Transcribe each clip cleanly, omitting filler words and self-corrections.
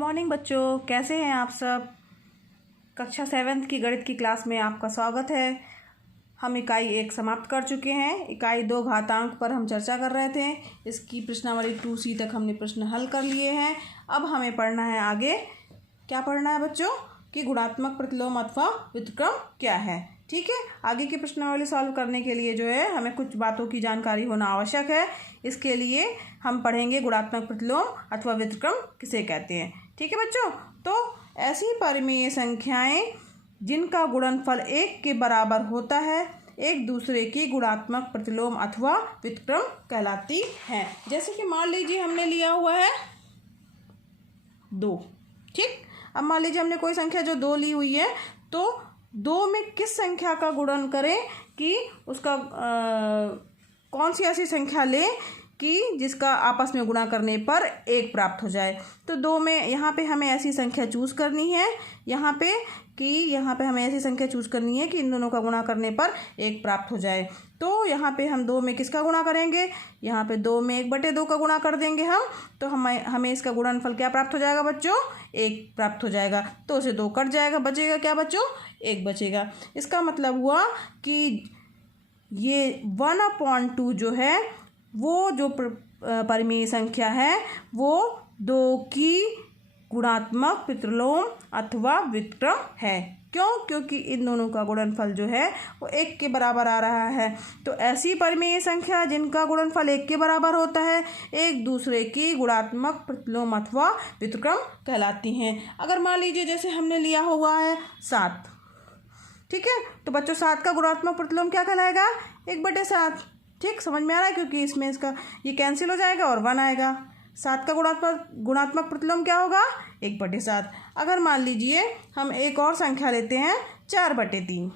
Morning बच्चों, कैसे हैं आप सब। कक्षा 7th की गणित की क्लास में आपका स्वागत है। हम इकाई 1 समाप्त कर चुके हैं। इकाई 2 घातांक पर हम चर्चा कर रहे थे। इसकी प्रश्नावली 2C तक हमने प्रश्न हल कर लिए हैं। अब हमें पढ़ना है आगे। क्या पढ़ना है बच्चों कि गुणात्मक प्रतिलोम अथवा व्युत्क्रम क्या है। ठीक है, आगे की प्रश्नावली सॉल्व करने के लिए जो है हमें कुछ बातों की जानकारी होना आवश्यक है। इसके लिए हम पढ़ेंगे गुणात्मक प्रतिलोम अथवा व्युत्क्रम किसे कहते हैं। ठीक है बच्चों, तो ऐसी परिमेय संख्याएं जिनका गुणनफल 1 के बराबर होता है एक दूसरे की गुणात्मक प्रतिलोम अथवा व्युत्क्रम कहलाती हैं। जैसे कि मान लीजिए हमने लिया हुआ है 2। ठीक, अब मान लीजिए हमने कोई संख्या जो 2 ली हुई है, तो 2 में किस संख्या का गुणन करें कि उसका कौन सी ऐसी संख्या लें कि जिसका आपस में गुणा करने पर 1 प्राप्त हो जाए। तो 2 में यहाँ पे हमें ऐसी संख्या चूज़ करनी है, यहाँ पे हमें ऐसी संख्या चूज़ करनी है कि इन दोनों का गुणा करने पर 1 प्राप्त हो जाए। तो यहाँ पे हम 2 में किसका गुणा करेंगे, यहाँ पे 2 में 1/2 का गुणा कर देंगे हम, तो हमें इसका गुणनफल क्या प्राप्त हो जाएगा बच्चों, 1 प्राप्त हो जाएगा। तो उसे 2 कट जाएगा, बचेगा क्या बच्चों, 1 बचेगा। इसका मतलब हुआ कि ये 1/2 जो है वो जो परिमेय संख्या है वो 2 की गुणात्मक प्रतिलोम अथवा व्युत्क्रम है। क्यों? क्योंकि इन दोनों का गुणनफल जो है वो 1 के बराबर आ रहा है। तो ऐसी परिमेय संख्या जिनका गुणनफल 1 के बराबर होता है एक दूसरे की गुणात्मक प्रतिलोम अथवा व्युत्क्रम कहलाती हैं। अगर मान लीजिए जैसे हमने लिया हुआ है 7, ठीक है, तो बच्चों 7 का गुणात्मक प्रतिलोम क्या कहलाएगा, 1/7। ठीक, समझ में आ रहा है, क्योंकि इसमें इसका ये कैंसिल हो जाएगा और 1 आएगा। 7 का गुणात्मक प्रतिलोम क्या होगा, 1/7। अगर मान लीजिए हम एक और संख्या लेते हैं 4/3।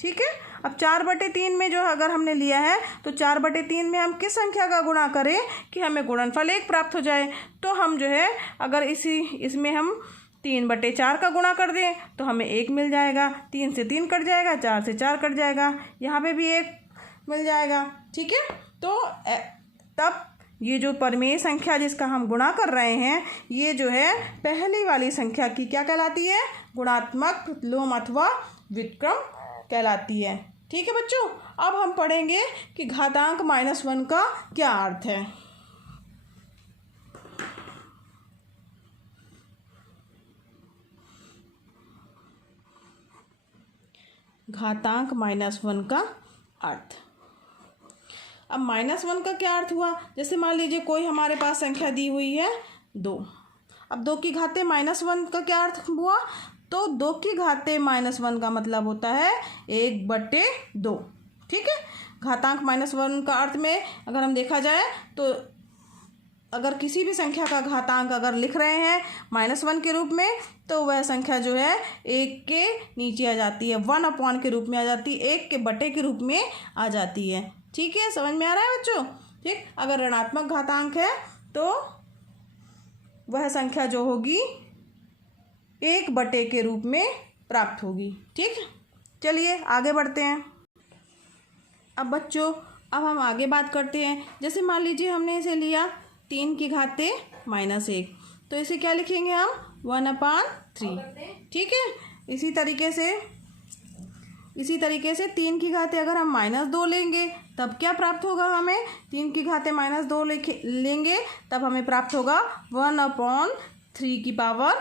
ठीक है, अब 4/3 में जो अगर हमने लिया है तो 4/3 में हम किस संख्या का गुणा करें कि हमें गुणनफल 1 प्राप्त हो जाए। तो हम जो है अगर इसमें हम 3/4 का गुणा कर दें तो हमें 1 मिल जाएगा। 3 से 3 कट जाएगा, 4 से 4 कट जाएगा, यहाँ पे भी 1 मिल जाएगा। ठीक है, तो तब ये जो परिमेय संख्या जिसका हम गुणा कर रहे हैं ये जो है पहली वाली संख्या की क्या कहलाती है, गुणात्मक प्रतिलोम अथवा व्युत्क्रम कहलाती है। ठीक है बच्चों, अब हम पढ़ेंगे कि घातांक -1 का क्या अर्थ है। घातांक -1 का अर्थ। अब -1 का क्या अर्थ हुआ, जैसे मान लीजिए कोई हमारे पास संख्या दी हुई है 2। अब 2 की घाते -1 का क्या अर्थ हुआ, तो 2 की घाते -1 का मतलब होता है 1/2। ठीक है, घातांक -1 का अर्थ में अगर हम देखा जाए तो अगर किसी भी संख्या का घातांक अगर लिख रहे हैं -1 के रूप में तो वह संख्या जो है 1 के नीचे आ जाती है, 1/, के रूप में आ जाती है, 1 के बटे के रूप में आ जाती है। ठीक है, समझ में आ रहा है बच्चों। ठीक, अगर ऋणात्मक घातांक है तो वह संख्या जो होगी 1/, के रूप में प्राप्त होगी। ठीक, चलिए आगे बढ़ते हैं। अब बच्चों अब हम आगे बात करते हैं। जैसे मान लीजिए हमने इसे लिया 3 की घाते -1, तो इसे क्या लिखेंगे हम, 1/3। ठीक है, इसी तरीके से 3 की घाते अगर हम -2 लेंगे तब क्या प्राप्त होगा हमें, 3 की घाते -2 लेंगे तब हमें प्राप्त होगा 1/3²।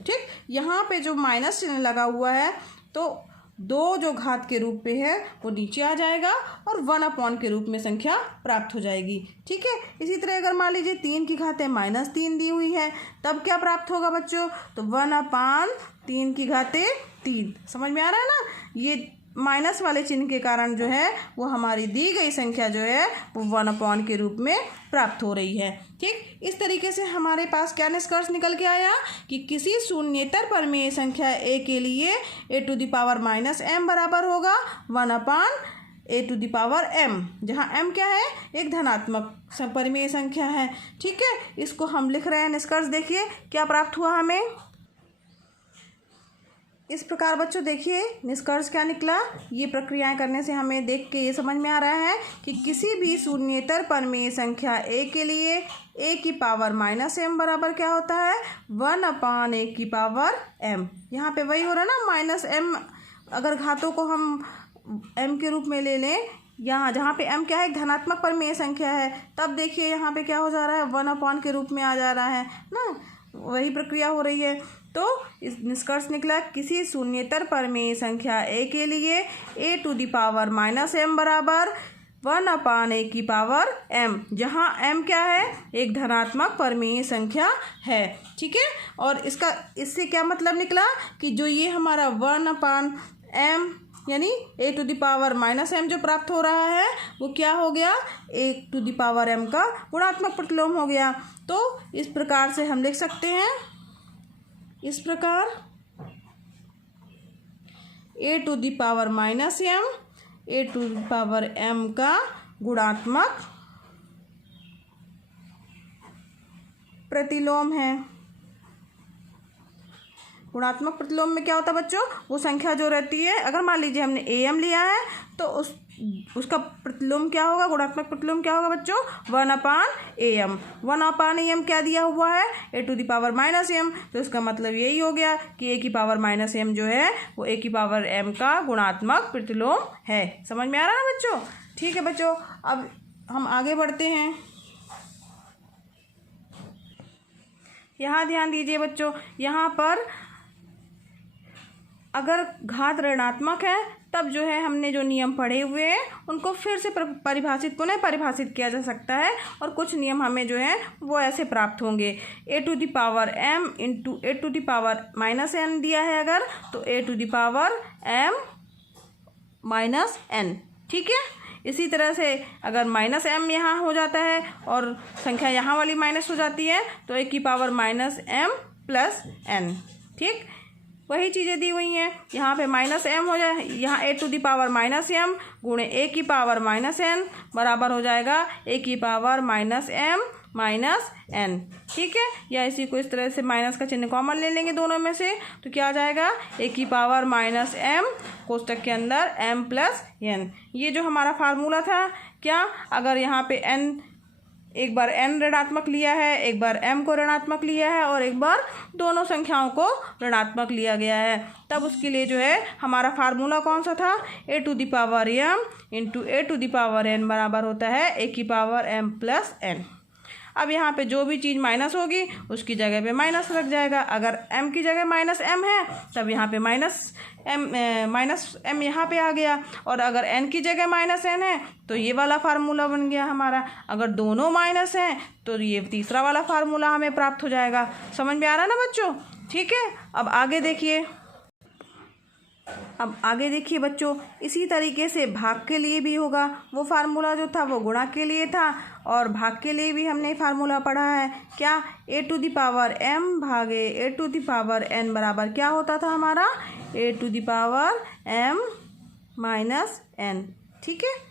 ठीक, यहाँ पे जो माइनस चिन्ह लगा हुआ है तो 2 जो घात के रूप में है वो नीचे आ जाएगा और 1/, के रूप में संख्या प्राप्त हो जाएगी। ठीक है, इसी तरह अगर मान लीजिए 3 की घाते -3 दी हुई है तब क्या प्राप्त होगा बच्चों, तो 1/3 की घाते 3। समझ में आ रहा है ना, ये माइनस वाले चिन्ह के कारण जो है वो हमारी दी गई संख्या जो है वो 1/, के रूप में प्राप्त हो रही है। ठीक, इस तरीके से हमारे पास क्या निष्कर्ष निकल के आया कि किसी शून्येतर परिमेय संख्या a के लिए a⁻m बराबर होगा 1/a⁻m, जहाँ m क्या है, एक धनात्मक परिमेय संख्या है। ठीक है, इसको हम लिख रहे हैं निष्कर्ष। देखिए क्या प्राप्त हुआ हमें, इस प्रकार बच्चों देखिए निष्कर्ष क्या निकला। ये प्रक्रियाएं करने से हमें देख के ये समझ में आ रहा है कि किसी भी शून्येतर परमेय संख्या a के लिए a की पावर -m बराबर क्या होता है 1/a की पावर m। यहाँ पे वही हो रहा है ना -m, अगर घातों को हम m के रूप में ले लें, यहाँ जहाँ पे m क्या है, एक धनात्मक परमेय संख्या है, तब देखिए यहाँ पे क्या हो जा रहा है 1/, के रूप में आ जा रहा है ना, वही प्रक्रिया हो रही है। तो इस निष्कर्ष निकला किसी शून्येतर परमेय संख्या a के लिए a to the power -m बराबर 1/a की पावर m, जहाँ m क्या है, एक धनात्मक परमेय संख्या है। ठीक है, और इससे क्या मतलब निकला कि जो ये हमारा 1/m यानी a to the power -m जो प्राप्त हो रहा है वो क्या हो गया, a to the power m का गुणात्मक प्रतिलोम हो गया। तो इस प्रकार से हम लिख सकते हैं, इस प्रकार a to the power -m a to the power m का गुणात्मक प्रतिलोम है। गुणात्मक प्रतिलोम में क्या होता है बच्चों, वो संख्या जो रहती है, अगर मान लीजिए हमने am लिया है तो उसका प्रतिलोम क्या होगा, गुणात्मक प्रतिलोम क्या होगा बच्चों 1/am। 1/am क्या दिया हुआ है, a to the power -m, तो इसका मतलब यही हो गया कि a की पावर -m जो है वो a की पावर m का गुणात्मक प्रतिलोम है। समझ में आ रहा है ना बच्चों। ठीक है बच्चों, अब हम आगे बढ़ते हैं। यहाँ ध्यान दीजिए बच्चों, यहाँ पर अगर घात ऋणात्मक है तब जो है हमने जो नियम पढ़े हुए हैं उनको फिर से पुनः परिभाषित किया जा सकता है, और कुछ नियम हमें जो है वो ऐसे प्राप्त होंगे। a to the power m into a to the power -n दिया है अगर, तो a to the power m -n। ठीक है, इसी तरह से अगर -m यहाँ हो जाता है और संख्या यहाँ वाली माइनस हो जाती है तो a की पावर -m प्लस n। ठीक, वही चीज़ें दी हुई हैं, यहाँ पे -m हो जाए, यहाँ a to the power -m गुणे a की पावर -n बराबर हो जाएगा a की पावर -m -n। ठीक है, या इसी को इस तरह से माइनस का चिन्ह कॉमन ले लेंगे दोनों में से, तो क्या आ जाएगा a की पावर -m कोष्टक के अंदर m प्लस n। ये जो हमारा फार्मूला था, क्या अगर यहाँ पे n एक बार n ऋणात्मक लिया है, एक बार m को ऋणात्मक लिया है और एक बार दोनों संख्याओं को ऋणात्मक लिया गया है, तब उसके लिए जो है हमारा फार्मूला कौन सा था, a to the power m into a to the power n बराबर होता है a की पावर m प्लस n। अब यहाँ पे जो भी चीज़ माइनस होगी उसकी जगह पे माइनस लग जाएगा। अगर m की जगह -m है तब यहाँ पे -m यहाँ पे आ गया, और अगर n की जगह -n है तो ये वाला फार्मूला बन गया हमारा। अगर दोनों माइनस हैं तो ये तीसरा वाला फार्मूला हमें प्राप्त हो जाएगा। समझ में आ रहा है ना बच्चों। ठीक है, अब आगे देखिए, बच्चों, इसी तरीके से भाग के लिए भी होगा। वो फार्मूला जो था वो गुणा के लिए था, और भाग के लिए भी हमने फार्मूला पढ़ा है, क्या a to the power m भागे a to the power n बराबर क्या होता था हमारा a to the power m -n। ठीक है,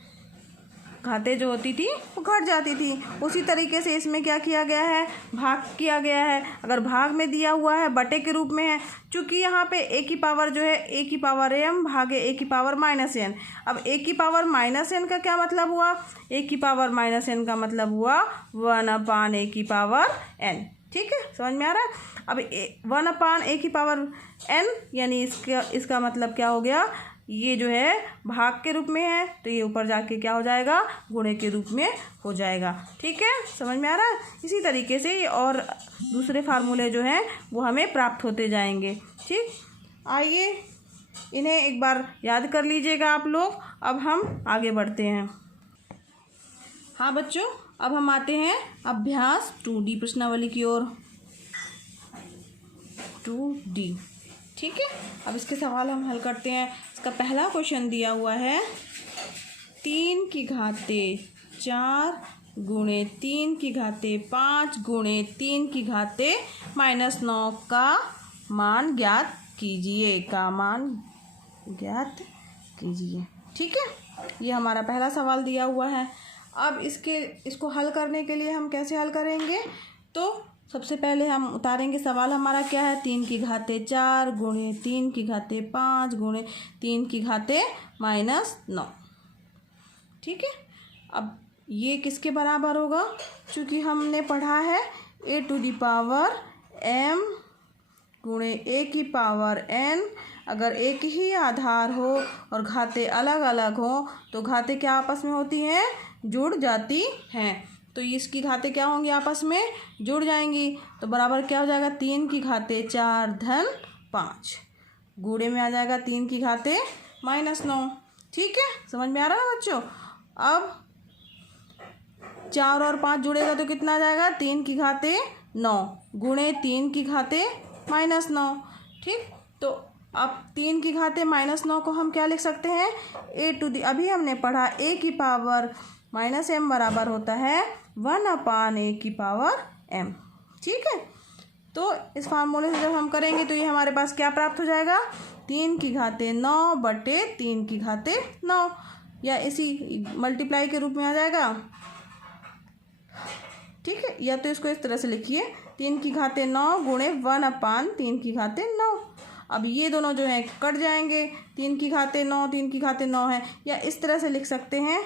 घातें जो होती थी वो घट जाती थी। उसी तरीके से इसमें क्या किया गया है, भाग किया गया है। अगर भाग में दिया हुआ है बटे के रूप में है, चूँकि यहाँ पे a की पावर जो है a की पावर m भागे a की पावर -n। अब a की पावर -n का क्या मतलब हुआ, a की पावर -n का मतलब हुआ 1/a की पावर n। ठीक है, समझ में आ रहा है। अब 1/a की पावर n यानी इसका मतलब क्या हो गया, ये जो है भाग के रूप में है तो ये ऊपर जाके क्या हो जाएगा, गुणे के रूप में हो जाएगा। ठीक है, समझ में आ रहा है। इसी तरीके से ये और दूसरे फार्मूले जो हैं वो हमें प्राप्त होते जाएंगे। ठीक, आइए इन्हें एक बार याद कर लीजिएगा आप लोग। अब हम आगे बढ़ते हैं। हाँ बच्चों, अब हम आते हैं अभ्यास 2D प्रश्नावली की ओर। 2D, ठीक है, अब इसके सवाल हम हल करते हैं। इसका पहला क्वेश्चन दिया हुआ है 3 की घाते 4 गुणे 3 की घाते 5 गुणे 3 की घाते -9 का मान ज्ञात कीजिए, ठीक है, ये हमारा पहला सवाल दिया हुआ है। अब इसको हल करने के लिए हम कैसे हल करेंगे, तो सबसे पहले हम उतारेंगे, सवाल हमारा क्या है, 3 की घाते 4 गुणे 3 की घाते 5 गुणे 3 की घाते -9। ठीक है, अब ये किसके बराबर होगा, क्योंकि हमने पढ़ा है a⁴m गुणे a⁴n। अगर एक ही आधार हो और घाते अलग अलग हो तो घाते क्या आपस में होती हैं, जुड़ जाती हैं। तो इसकी घाते क्या होंगी, आपस में जुड़ जाएंगी। तो बराबर क्या हो जाएगा, 3 की घाते 4 धन 5 गुणे में आ जाएगा 3 की घाते -9। ठीक है, समझ में आ रहा है ना बच्चों। अब 4 और 5 जुड़ेगा तो कितना आ जाएगा, 3 की घाते 9 गुणे 3 की घाते -9। ठीक, तो अब 3 की घाते -9 को हम क्या लिख सकते हैं, अभी हमने पढ़ा a⁻m बराबर होता है 1/a⁴m। ठीक है, तो इस फार्मूले से जब हम करेंगे तो ये हमारे पास क्या प्राप्त हो जाएगा, 3 की घाते 9 बटे 3 की घाते 9, या इसी मल्टीप्लाई के रूप में आ जाएगा। ठीक है, या तो इसको इस तरह से लिखिए, 3 की घाते 9 गुणे 1/3 की घाते 9। अब ये दोनों जो हैं कट जाएंगे, 3 की घाते 9 3 की घाते 9 है, या इस तरह से लिख सकते हैं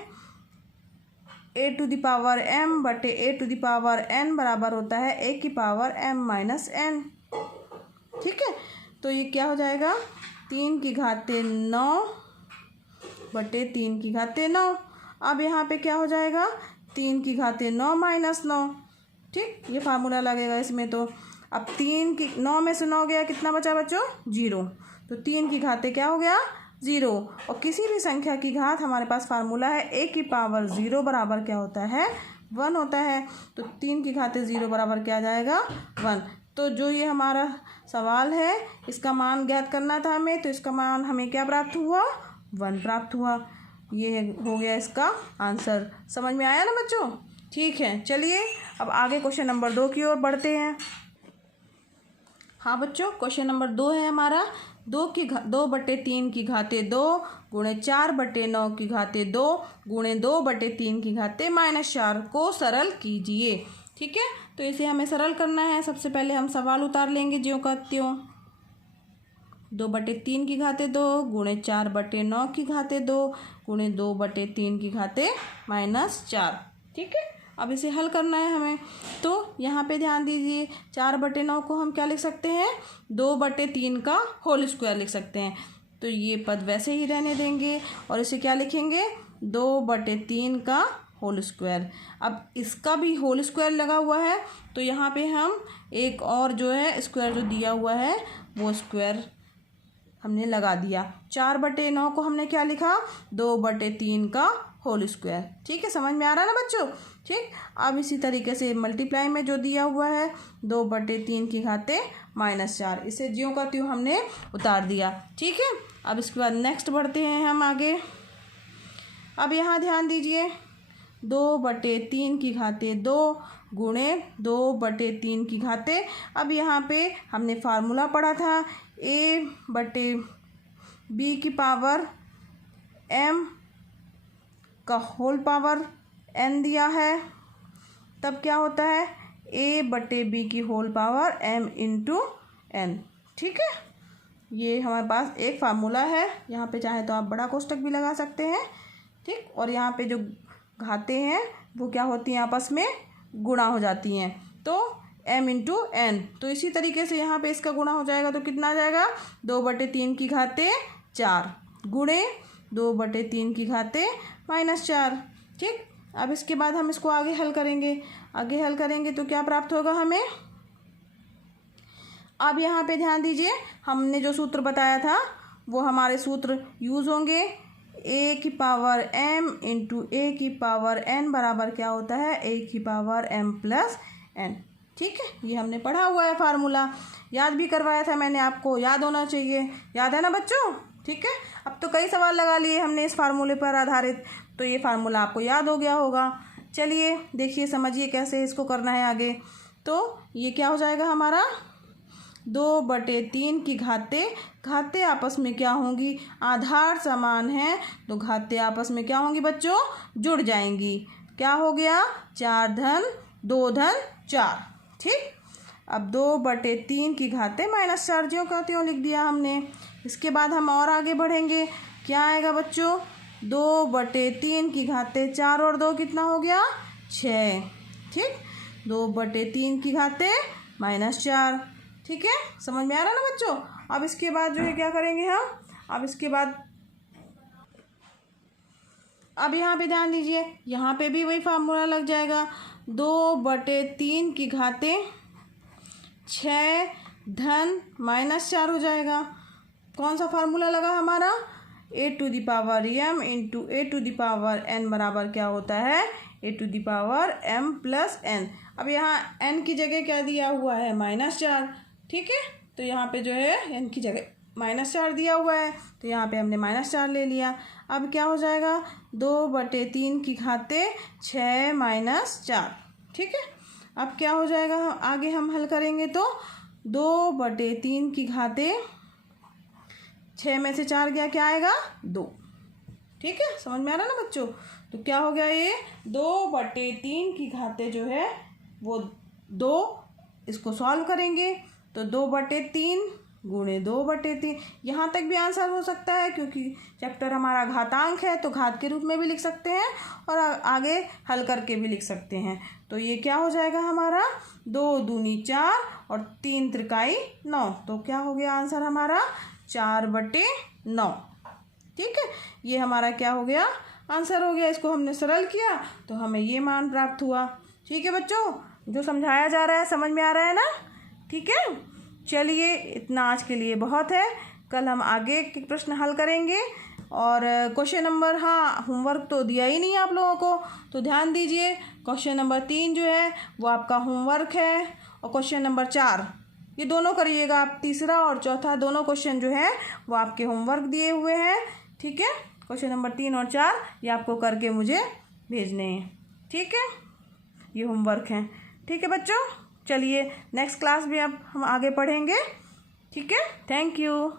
a⁻m बटे a⁻n बराबर होता है a⁻m-n। ठीक है, तो ये क्या हो जाएगा, 3 की घाते 9 बटे 3 की घाते 9। अब यहाँ पे क्या हो जाएगा, 3 की घाते 9 -9। ठीक, ये फार्मूला लगेगा इसमें। तो अब 3 की 9 में से 9 गया, कितना बचा बच्चों, 0। तो 3 की घाते क्या हो गया, 0। और किसी भी संख्या की घात हमारे पास फार्मूला है a⁻0 बराबर क्या होता है, 1 होता है। तो 3 की घाते 0 बराबर क्या आ जाएगा, 1। तो जो ये हमारा सवाल है इसका मान ज्ञात करना था हमें, तो इसका मान हमें क्या प्राप्त हुआ, 1 प्राप्त हुआ। ये हो गया इसका आंसर। समझ में आया ना बच्चों। ठीक है, चलिए अब आगे क्वेश्चन नंबर 2 की ओर बढ़ते हैं। हाँ बच्चों, क्वेश्चन नंबर 2 है हमारा, 2 बटे 3 की घाते 2 गुणे 4 बटे 9 की घाते 2 गुणे 2 बटे 3 की घाते -4 को सरल कीजिए। ठीक है, तो इसे हमें सरल करना है। सबसे पहले हम सवाल उतार लेंगे ज्यों का त्यों। 2 बटे 3 की घाते 2 गुणे 4 बटे 9 की घाते 2 गुणे 2 बटे 3 की घाते -4। ठीक है, अब इसे हल करना है हमें। तो यहाँ पे ध्यान दीजिए, 4 बटे 9 को हम क्या लिख सकते हैं, 2 बटे 3 का होल स्क्वायर लिख सकते हैं। तो ये पद वैसे ही रहने देंगे और इसे क्या लिखेंगे, 2 बटे 3 का होल स्क्वायर। अब इसका भी होल स्क्वायर लगा हुआ है, तो यहाँ पे हम एक और जो है स्क्वायर जो दिया हुआ है वो स्क्वायर हमने लगा दिया। 4 बटे 9 को हमने क्या लिखा, 2 बटे 3 का होल स्क्वायर। ठीक है, समझ में आ रहा है ना बच्चों। ठीक, अब इसी तरीके से मल्टीप्लाई में जो दिया हुआ है 2 बटे 3 की घाते -4, इसे ज्यों का त्यों हमने उतार दिया। ठीक है, अब इसके बाद नेक्स्ट बढ़ते हैं हम आगे। अब यहाँ ध्यान दीजिए, 2 बटे 3 की घाते 2 गुणे 2 बटे 3 की घाते। अब यहाँ पे हमने फार्मूला पढ़ा था a/b⁻m का होल पावर n दिया है, तब क्या होता है a/b की whole power m into n। ठीक है, ये हमारे पास एक फार्मूला है। यहाँ पे चाहे तो आप बड़ा कोष्टक भी लगा सकते हैं। ठीक, और यहाँ पे जो घाते हैं वो क्या होती हैं, आपस में गुणा हो जाती हैं, तो m इंटू n। तो इसी तरीके से यहाँ पे इसका गुणा हो जाएगा, तो कितना आ जाएगा, 2 बटे 3 की घाते 4 गुणे 2 बटे 3 की घाते -4। ठीक, अब इसके बाद हम इसको आगे हल करेंगे तो क्या प्राप्त होगा हमें। अब यहाँ पे ध्यान दीजिए, हमने जो सूत्र बताया था वो हमारे सूत्र यूज़ होंगे। a⁻m इंटू a⁻n बराबर क्या होता है, a⁻m+n। ठीक है, ये हमने पढ़ा हुआ है फार्मूला, याद भी करवाया था मैंने आपको, याद होना चाहिए। याद है ना बच्चों। ठीक है, अब तो कई सवाल लगा लिए हमने इस फार्मूले पर आधारित, तो ये फार्मूला आपको याद हो गया होगा। चलिए देखिए, समझिए कैसे इसको करना है आगे। तो ये क्या हो जाएगा हमारा, 2 बटे 3 की घाते आपस में क्या होंगी, आधार समान है तो घाते आपस में क्या होंगी बच्चों, जुड़ जाएंगी। क्या हो गया, 4 धन 2 धन 4। ठीक, अब 2/3 की घाते -4 ज्यों का त्यों लिख दिया हमने। इसके बाद हम और आगे बढ़ेंगे। क्या आएगा बच्चों? 2/3 की घाते 4 और 2 कितना हो गया? 6। ठीक, 2/3 की घाते -4। ठीक है, समझ में आ रहा है ना बच्चों? अब इसके बाद जो है क्या करेंगे हम? अब इसके बाद अब यहाँ पे ध्यान दीजिए, यहाँ पे भी वही फार्मूला लग जाएगा। 2/3 की घाते 6 धन -4 हो जाएगा। कौन सा फार्मूला लगा हमारा? a⁻m इंटू a⁻n बराबर क्या होता है? a⁻m+n। अब यहाँ n की जगह क्या दिया हुआ है? -4। ठीक है, तो यहाँ पे जो है n की जगह -4 दिया हुआ है, तो यहाँ पे हमने -4 ले लिया। अब क्या हो जाएगा? 2/3 की घाते 6 -4। ठीक है, अब क्या हो जाएगा? आगे हम हल करेंगे तो 2/3 की घाते 6 में से 4 गया, क्या आएगा? 2। ठीक है, समझ में आ रहा ना बच्चों? तो क्या हो गया? ये 2/3 की घाते जो है वो 2। इसको सॉल्व करेंगे तो 2/3 गुणे 2/3। यहाँ तक भी आंसर हो सकता है, क्योंकि चैप्टर हमारा घातांक है तो घात के रूप में भी लिख सकते हैं और आगे हल करके भी लिख सकते हैं। तो ये क्या हो जाएगा हमारा? 2 दूनी 4 और 3 त्रिकाई 9। तो क्या हो गया आंसर हमारा? 4/9। ठीक है, ये हमारा क्या हो गया? आंसर हो गया। इसको हमने सरल किया तो हमें ये मान प्राप्त हुआ। ठीक है बच्चों, जो समझाया जा रहा है समझ में आ रहा है ना? ठीक है, चलिए इतना आज के लिए बहुत है। कल हम आगे के प्रश्न हल करेंगे। और क्वेश्चन नंबर, हाँ, होमवर्क तो दिया ही नहीं आप लोगों को, तो ध्यान दीजिए। क्वेश्चन नंबर 3 जो है वो आपका होमवर्क है, और क्वेश्चन नंबर 4 ये दोनों करिएगा आप। तीसरा और चौथा दोनों क्वेश्चन जो है वो आपके होमवर्क दिए हुए हैं। ठीक है, क्वेश्चन नंबर 3 और 4 ये आपको करके मुझे भेजने हैं। ठीक है, ये होमवर्क हैं। ठीक है बच्चों, चलिए नेक्स्ट क्लास में अब हम आगे पढ़ेंगे। ठीक है, थैंक यू।